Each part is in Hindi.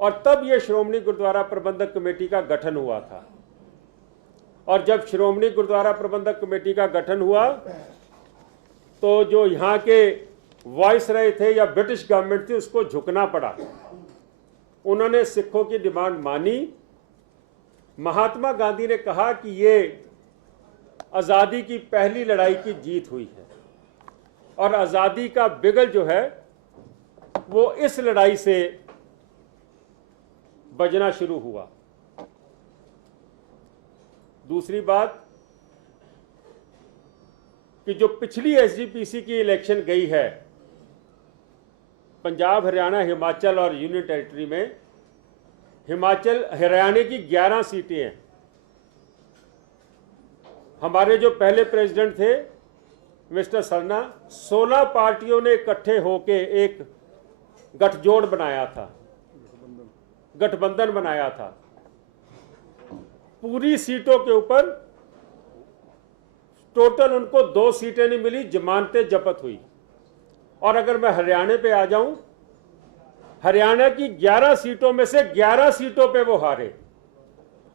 और तब ये श्रोमणी गुरुद्वारा प्रबंधक कमेटी का गठन हुआ था। और जब श्रोमणी गुरुद्वारा प्रबंधक कमेटी का गठन हुआ तो जो यहाँ के वॉइस रहे थे या ब्रिटिश गवर्नमेंट थी उसको झुकना पड़ा। उन्होंने सिखों की डिमांड मानी। महात्मा गांधी ने कहा कि ये आज़ादी की पहली लड़ाई की जीत हुई है और आज़ादी का बिगल जो है वो इस लड़ाई से बजना शुरू हुआ। दूसरी बात कि जो पिछली एसजीपीसी की इलेक्शन गई है पंजाब, हरियाणा, हिमाचल और यूनियन टेरिटरी में, हरियाणा की 11 सीटें हैं। हमारे जो पहले प्रेसिडेंट थे मिस्टर सरना, 16 पार्टियों ने इकट्ठे होके एक गठजोड़ बनाया था, गठबंधन बनाया था। पूरी सीटों के ऊपर टोटल उनको 2 सीटें नहीं मिली, जमानतें जब्त हुई। और अगर मैं हरियाणा पे आ जाऊं, हरियाणा की 11 सीटों में से 11 सीटों पे वो हारे।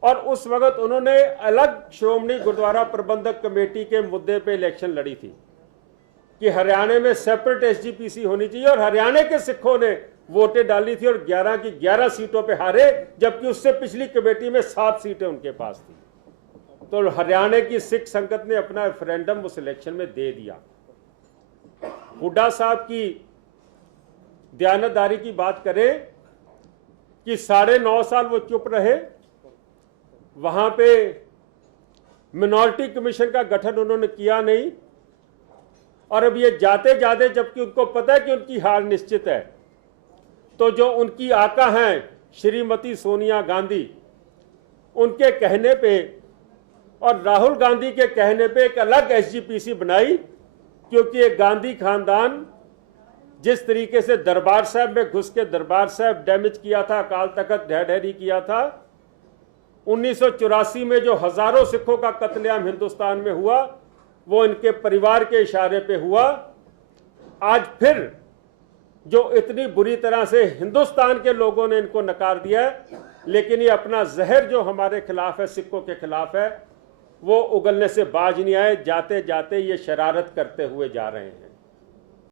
और उस वक्त उन्होंने अलग श्रोमणी गुरुद्वारा प्रबंधक कमेटी के मुद्दे पे इलेक्शन लड़ी थी कि हरियाणा में सेपरेट एसजीपीसी होनी चाहिए, और हरियाणा के सिखों ने वोटें डाली थी और 11 की 11 सीटों पे हारे, जबकि उससे पिछली कमेटी में 7 सीटें उनके पास थी। तो हरियाणा की सिख संगत ने अपना रेफरेंडम उस इलेक्शन में दे दिया। हुड्डा साहब की दयानतदारी की बात करें कि 9.5 साल वो चुप रहे, वहां पे मिनॉरिटी कमीशन का गठन उन्होंने किया नहीं। और अब ये जाते जाते, जबकि उनको पता है कि उनकी हार निश्चित है, तो जो उनकी आका हैं श्रीमती सोनिया गांधी, उनके कहने पे और राहुल गांधी के कहने पे एक अलग एसजीपीसी बनाई, क्योंकि एक गांधी खानदान जिस तरीके से दरबार साहब में घुस के दरबार साहब डैमेज किया था, अकाल तख्त ढह ढेरी किया था, 1984 में जो हजारों सिखों का कत्लेआम हिंदुस्तान में हुआ वो इनके परिवार के इशारे पे हुआ। आज फिर जो इतनी बुरी तरह से हिंदुस्तान के लोगों ने इनको नकार दिया है, लेकिन ये अपना जहर जो हमारे खिलाफ है, सिखों के खिलाफ है, वो उगलने से बाज नहीं आए। जाते जाते ये शरारत करते हुए जा रहे हैं।